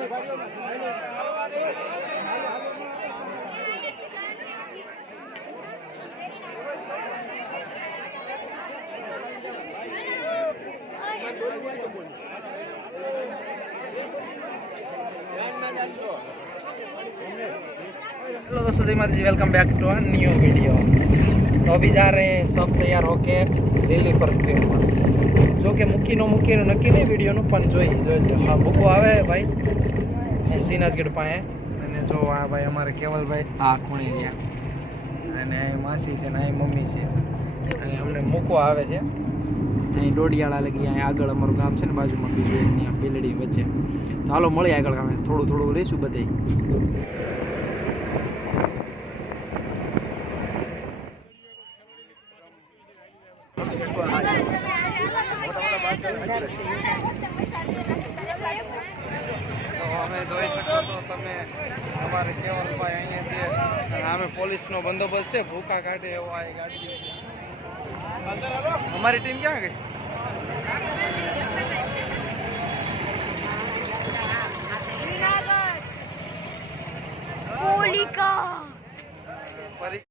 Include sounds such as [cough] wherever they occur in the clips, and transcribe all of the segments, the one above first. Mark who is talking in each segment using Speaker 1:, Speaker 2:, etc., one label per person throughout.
Speaker 1: Hello दोस्तों, जय माता जी welcome back to new video तो अभी जा रहे हैं, सब तैयार होके दिल्ली पर જો કે મૂકી નો મૂકી એનું નક્કી નહીં વિડીયોનું, પણ જોઈ જોઈ હા ભૂકો આવે ભાઈ. શ્રીનાથગઢ પાસે. અને જો આ ભાઈ અમારે કેવલભાઈ, આ ખૂણી રહ્યા અને અહીં માસી છે ને અહીં મમ્મી છે. અને અમને મૂકો આવે છે. અહીં દોડિયાળા લગી અહીં આગળ અમારું ગામ છે ને બાજુમાં બીજું એક ત્યાં બિલડી વચ્ચે. તો હાલો, મળીએ આગળ ગામે. થોડું થોડું લઈશું બધાય. તો અમે જોઈ શકો છો તમે અમારે કેવલભાઈ અહીંયા છે. અને અમે પોલીસનો બંદોબસ્ત છે. ભૂકા કાઢે એવો આ ગાડી અમારી ટીમ ક્યાં ગઈ? પરી-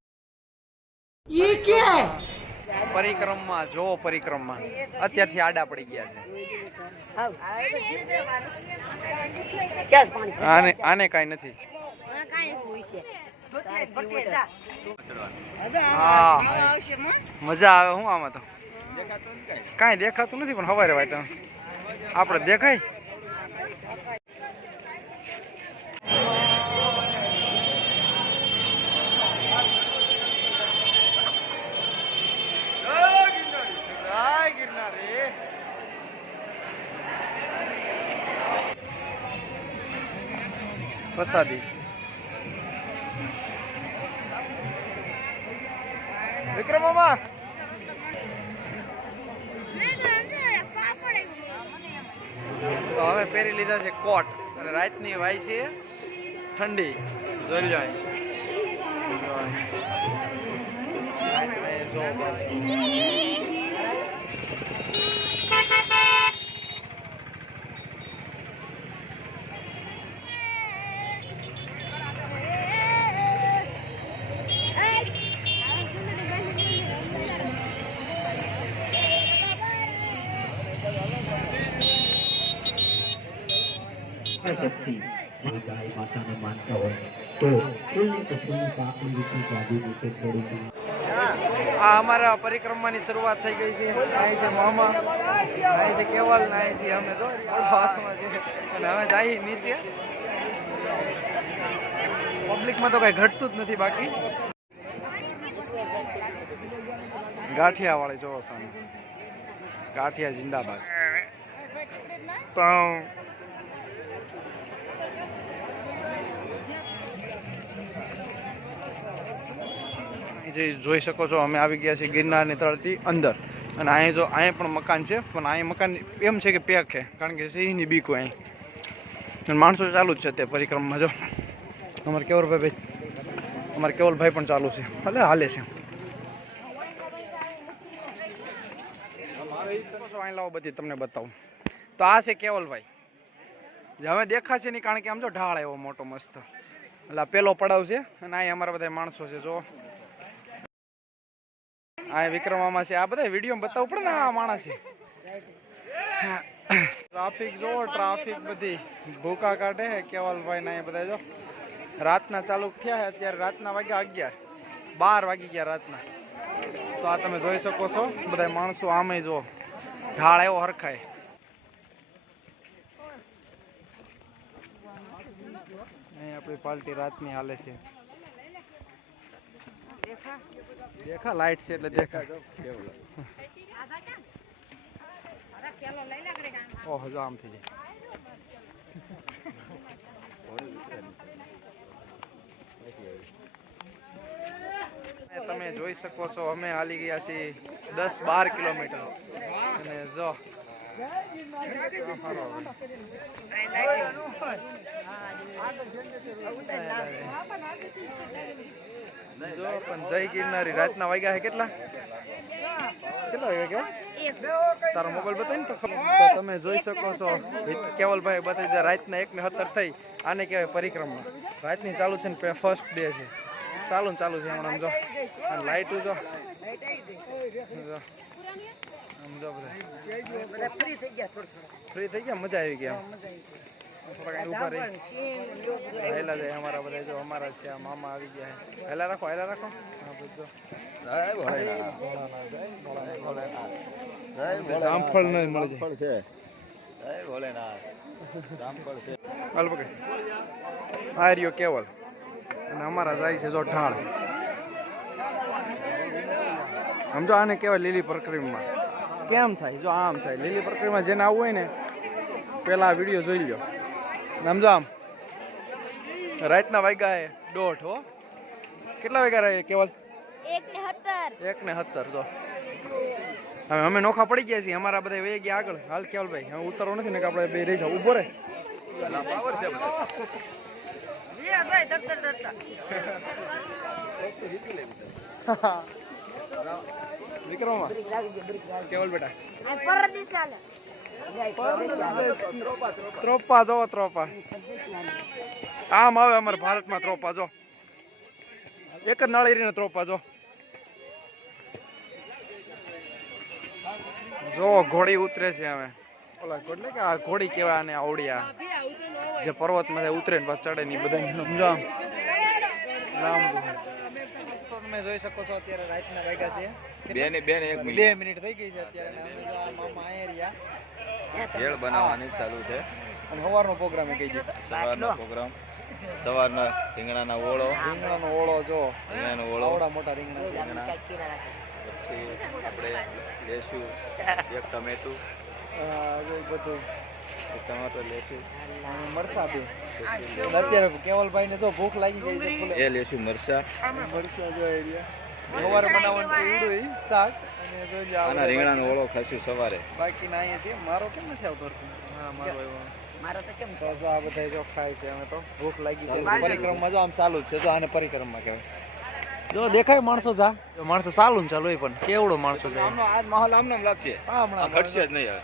Speaker 1: પરિક્રમા જો પરિક્રમા અત્યારથી આડા પડી ગયા છે. આને આને કાંઈ નથી. મજા આવે હું આમાં તો. કાંઈ દેખાતું નથી, પણ હવારે ભાઈ તમે આપણે દેખાય? પ્રસાદી. વિક્રમ મામા. તો હવે પહેરી લીધા છે કોટ. અને રાતની વાય છે ઠંડી. જોઈ લો. જો
Speaker 2: શક્તિ જે ગાય માતાને માનતા હોય તો કોઈ પશુની પાપની રીતે ગાદી નીચે થોડી
Speaker 1: આ અમારા પરિક્રમાની શરૂઆત થઈ ગઈ છે અહીં છે મામા અહીં છે કેવલ ને અહીં છે અમે તો હાથમાં છે અને હવે જઈએ નીચે પબ્લિકમાં તો કઈ ઘટતું જ નથી બાકી ગાંઠિયા વાળી જોવો સામે ગાંઠિયા જિંદાબાદ પણ જે જોઈ શકો છો અમે આવી ગયા છીએ ગિરનારની તળથી અંદર. અને અહીં જો અહીંયા પણ મકાન છે, પણ અહીં મકાન એમ છે કે પેક છે, કારણ કે સિંહની બીકો અહીં. માણસો ચાલુ જ છે તે પરિક્રમમાં જો. અમારે કેવલભાઈ ભાઈ અમારે કેવલભાઈ પણ ચાલુ છે. ભલે હાલે છે. અહીં લાવો બધી, તમને બતાવું. તો આ છે કેવલભાઈ. હવે દેખાશે નહીં, કારણ કે આમ જો ઢાળ એવો મોટો મસ્ત. એટલે પેલો પડાવ છે, અને અહીં અમારા બધા માણસો છે, જો. આ વિક્રમામાં છે. આ બધા વીડિયો બતાવવું પડે ને આ માણસ ટ્રાફિક જો, ટ્રાફિક બધી ભૂકા કાઢે કેવલભાઈ ના એ બધા જો. રાતના ચાલુ થયા અત્યારે રાતના વાગ્યા અગિયાર. બાર વાગી ગયા રાતના. તો આ તમે જોઈ શકો છો. બધા માણસો આમે જો ઢાળ એવો હરખાય. અહીં આપણી પાર્ટી રાતની હાલે છે. દેખા. લાઈટ છે એટલે દેખા. ઓહો જો આમ થઈ જાય. તમે જોઈ શકો છો અમે હાલી ગયા છીએ દસ બાર કિલોમીટર. અને જો ગિરનારી. રાતના વાગ્યા છે કેટલા? કેટલા વાગ્યા તારો મોબાઈલ બતાવી ને તો તમે જોઈ શકો છો. કેવલભાઈ બતાવી દે, રાતના એક ને સત્તર થઈ. આને કહેવાય પરિક્રમા. રાતની ચાલુ છે ને ફર્સ્ટ ડે છે. ચાલુ ને ચાલુ છે હમણાં, જો. લાઈટ જો. જો. આમ બધા
Speaker 3: ફ્રી થઈ ગયા થોડું
Speaker 1: ફ્રી થઈ ગયા? મજા આવી ગયા? થોડા કાંઈ ઊભા રહી. હેલા જાય અમારા બધા જો અમારા છે આ મામા આવી ગયા હેલા રાખો હેલા રાખો. જામફળ નહીં મળી જાય. હાલ પકડ. આ રહ્યો કેવલ. અને અમારા જાય છે જો ઢાળ. સમજો આને કહેવાય લીલી પ્રક્રિયામાં કેમ થાય? જો આમ થાય. લીલી પ્રક્રિયામાં જેને આવવું હોય ને પેલા વીડિયો જોઈ લ્યો. સમજો આમ રાતના વાગ્યા એ દોઢ હો. કેટલા વાગ્યા રહે કેવલ?
Speaker 4: એક ને સત્તર.
Speaker 1: એક ને સત્તર જો. હવે અમે નોખા પડી ગયા છીએ. અમારા બધા વહી ગયા આગળ. હાલ કેવલભાઈ હવે ઉતરવો નથી ને કે આપણે બે રહી જાવ ઊભો રે વિક્રમા કેવલ બેટા? ત્રોપા જો ત્રોપા. આમ આવે અમારે ભારતમાં ત્રોપા, જો. એક જ નાળીરીને ત્રોપા, જો. જો, ઘોડી ઉતરે છે અમે ઓલા ઘોડી કેવા આને આવડિયા. જે પર્વતમાં ઉતરે ને ચડે ની બધા સમજો આમ લાંબુ તો તમે જોઈ શકો છો અત્યારે રાતના વાગ્યા છે.
Speaker 5: બે ને બે ને એક
Speaker 1: બે મિનિટ. થઈ ગઈ છે અત્યારે. મામા અહીંયા રહ્યા.
Speaker 5: ભેળ બનાવવાની ચાલુ છે.
Speaker 1: અને સવારનો પ્રોગ્રામ કહી દીધો
Speaker 5: સવારનો પ્રોગ્રામ. સવારના રીંગણાના ઓળો.
Speaker 1: રીંગણાનો ઓળો જો.
Speaker 5: રીંગણાનો ઓળો.
Speaker 1: ઓળા મોટા રીંગણા.
Speaker 5: રીંગણા. પછી આપણે લેશું એક ટમેટું.
Speaker 1: બધું.
Speaker 5: એક ટમાટર લેશું
Speaker 1: અને મરચા બે અત્યારે કેવલભાઈ ને જો ભૂખ લાગી ગઈ
Speaker 5: એ લેશું મરચા
Speaker 1: મરચા જો એરિયા સવારે બનાવવાનું છે. ઈડું શાક અને જો જે આ
Speaker 5: આના રીંગણાનો ઓળો ખાશું સવારે.
Speaker 1: બાકીના અહીંયા છે. મારો કેમ નથી આવતો હા મારો આવ્યો
Speaker 3: મારો તો કેમ
Speaker 1: તો આ બધા જો ખાય છે. અમે તો ભૂખ લાગી છે. પરિક્રમા જો આમ ચાલુ જ છે. જો આને પરિક્રમા કહેવાય. જો દેખાય માણસો જા. માણસો ચાલુ ને ચાલુ હોય પણ કેવડો માણસો જાય?
Speaker 5: આજ માહોલ આમ નામ લાગશે
Speaker 1: હા
Speaker 5: ઘટશે જ નહીં હવે.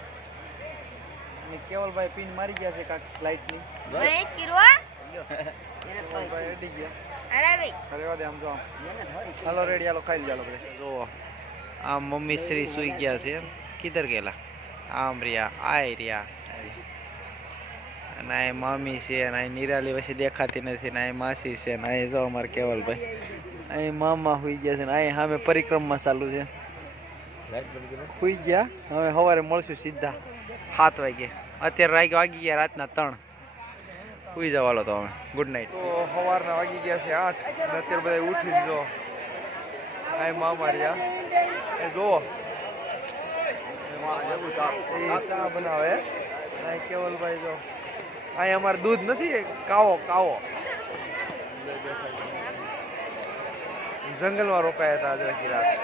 Speaker 1: અને કેવલભાઈ પિન મારી ગયા છે કાક લાઈટની
Speaker 4: ભાઈ કિરવા
Speaker 1: કેવલભાઈ અડી ગયા.
Speaker 4: અરે ભાઈ.
Speaker 1: અરે વાદે આમ જો હાલો રેડી હાલો ખાઈ લીધા આપણે જો આ મમ્મી શ્રી સુઈ ગયા છે. કિધર ગયેલા. આમ રહ્યા આય રહ્યા. અને આ મામી છે અને આ નિરાલી પછી દેખાતી નથી ને આ માસી છે ને આ જો અમારે કેવલભાઈ. અહીં મામા સુઈ ગયા છે ને અહીં સામે પરિક્રમા ચાલુ છે. સુઈ ગયા હવે સવારે મળશું સીધા. સાત વાગે અત્યારે રાગ વાગી ગયા રાતના ત્રણ. સુઈ જવાલો તો અમે. ગુડ નાઇટ તો સવારના વાગી ગયા છે આઠ. અને અત્યારે બધા ઉઠીને જો, આ મામા રહ્યા. એ જુઓ. બનાવે. કેવલભાઈ જો. આ અમારે દૂધ નથી કાવો કાવો. જંગલમાં રોકાયા હતા આજે રાત.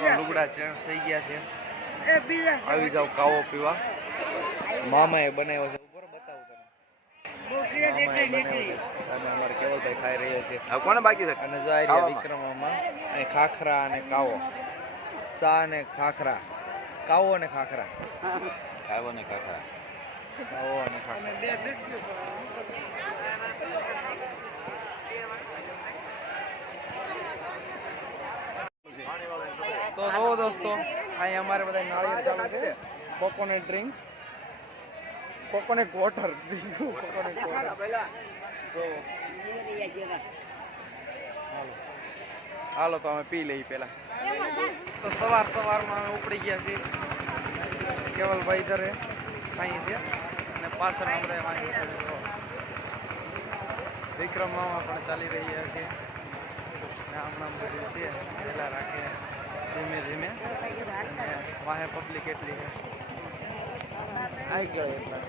Speaker 1: લુગડા ચેન્જ થઈ ગયા છે. આવી જાવ કાવો પીવા. મામાએ બનાવ્યો છે. ઉપર બતાવું તમે. અને ખાઈ રહ્યા છે.
Speaker 5: કોને બાકી છે?
Speaker 1: અને જો આ વિક્રમમાં અહીં ખાખરા અને કાવો. ચા અને ખાખરા. કાવો અને ખાખરા.
Speaker 5: ખાવો ને ખાખરા.
Speaker 1: કાવો અને ખાખરા તો જો દોસ્તો અહીંયા અમારે બધા નાળિયેર ચાલુ છે. Coconut drink. Coconut water. Coconut water. તો હાલો તો અમે પી લઈએ પેલા તો સવાર સવારમાં અમે ઉપડી ગયા છીએ. કેવલભાઈ ધરે અહીં છે. અને પાછળ આપણે. વિક્રમ મામા પણ ચાલી રહ્યા છે. હમણાં બધું છે. પહેલાં રાખે. ધીમે ધીમે. વાહે પબ્લિક એટલી છે. આવી ગયો એટલા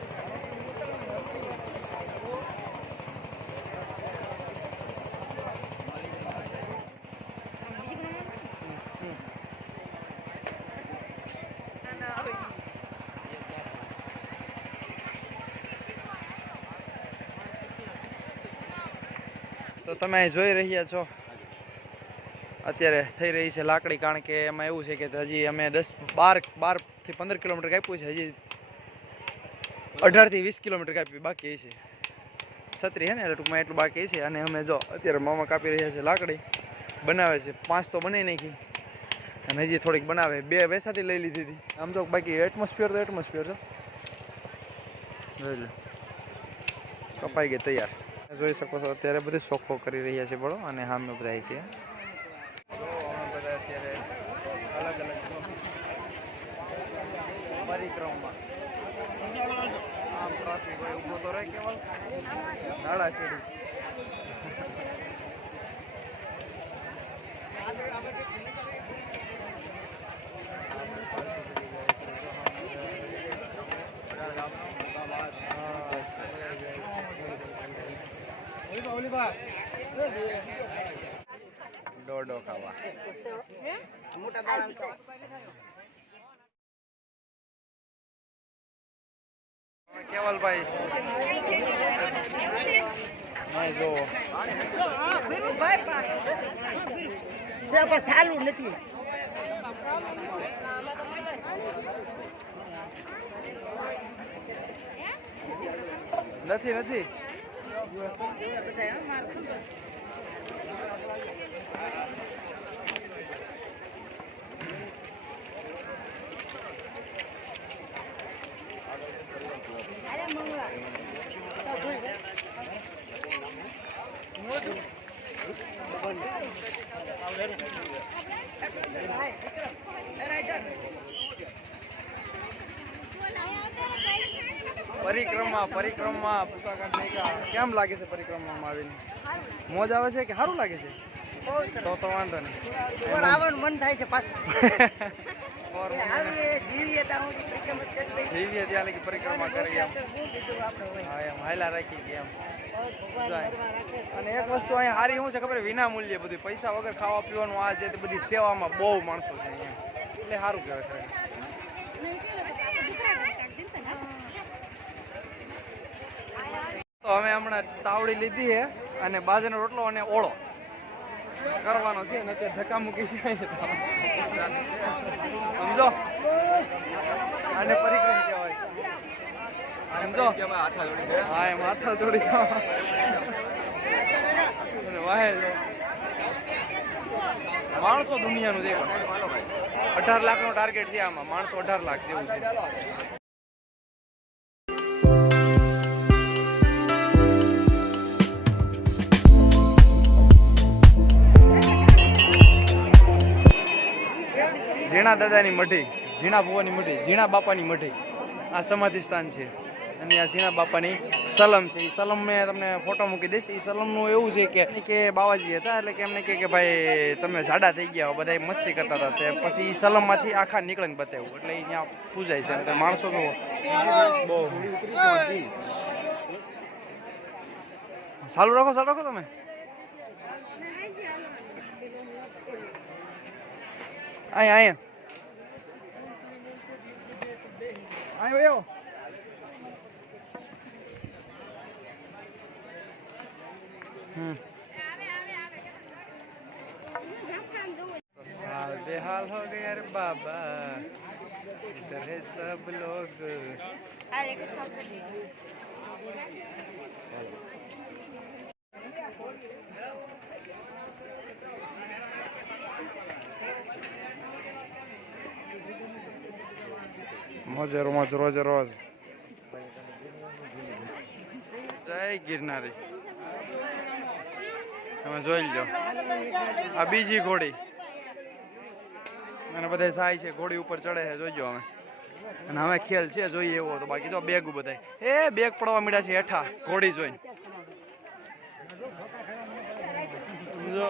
Speaker 1: તો તમે જોઈ રહ્યા છો. અત્યારે થઈ રહી છે લાકડી, કારણ કે એમાં એવું છે કે હજી અમે દસ, બાર, બારથી પંદર કિલોમીટર કાપ્યું છે, હજી અઢારથી વીસ કિલોમીટર કાપી બાકી છે. છત્રી છે ને, એટલે ટૂંકમાં એટલું બાકી છે. અને અમે જો અત્યારે મામા કાપી રહ્યા છે લાકડી, બનાવે છે. પાંચ તો બનાવી નાખી. અને હજી થોડીક બનાવે. બે વેસાથી લઈ લીધી હતી. આમ તો બાકી એટમોસ્ફિયર તો એટમોસ્ફિયર છે. કપાઈ ગઈ તૈયાર. જોઈ શકો છો, અત્યારે બધું ચોખ્ખો કરી રહ્યા છે બળો અને હામે ઉભરાય છે. આમ કોઈ ઊભો તો રહે કેવલ. નાળા ચડી. ડોડો ખાવા કેવલભાઈ નહીં જો
Speaker 3: ચાલુ નથી
Speaker 1: Thank નથી. પરિક્રમા પરિક્રમા. કેમ લાગે છે પરિક્રમામાં આવીને મોજ આવે છે કે સારું લાગે છે? તો તો વાંધો નહીં.
Speaker 3: આવવાનું મન થાય છે પાછું. [laughs] જીવીએ ત્યાં
Speaker 1: લગી પરિક્રમા કરી એમ? હા એમ હાયલા રાખી ગયા એમ. અને એક વસ્તુ અહીંયા સારી શું છે ખબર વિના મૂલ્યે બધું. પૈસા વગર ખાવા પીવાનું આ છે તે બધી સેવામાં બહુ માણસો છે અહીંયા. એટલે સારું કહેવાય ખરેખર. તો અમે હમણાં તાવડી લીધી છે અને બાજરીનો રોટલો અને ઓળો. કરવાનો છે ને અત્યારે ધક્કા મૂકી છે. સમજો? આને પરિક્રમ કહેવાય. સમજો? હા, એમ હાથા જોડી જાઓ. વાહે માણસો દુનિયાનું છે. અઢાર લાખ નો ટાર્ગેટ છે આમાં. માણસો અઢાર લાખ જેવું છે. ઝીણા દાદાની મઢી ઝીણા ભુવાની મઢી ઝીણા બાપાની મઢી. આ સમાધિ સ્થાન છે. અને આ ઝીણા બાપાની સલમ છે. એ સલમ મેં તમને ફોટો મૂકી દઈશ. એ સલમનું એવું છે કે કે બાવાજી હતા, એટલે કે એમને કે ભાઈ, તમે જાડા થઈ ગયા બધા મસ્તી કરતા હતા. તે પછી એ સલમમાંથી આખા નીકળીને બતાવ્યું. એટલે એ ત્યાં પૂજાય છે. અને માણસો બહુ ચાલુ રાખો ચાલુ રાખો તમે. અહીંયા અહીંયા Aí, eu. साल बेहाल हो गए अरे बाबा इधर है सब लोग મોજે રોજ રોજે રોજ જય ગિરનારી તમે જોઈ લો આ બીજી ઘોડી અને બધા થાય છે ઘોડી ઉપર ચડે છે જોઈજો અમે અને હવે ખેલ છે જોઈએ એવો તો બાકી તો બેગ બધા એ બેગ પડવા મળ્યા છે હેઠા ઘોડી જોઈ સમજો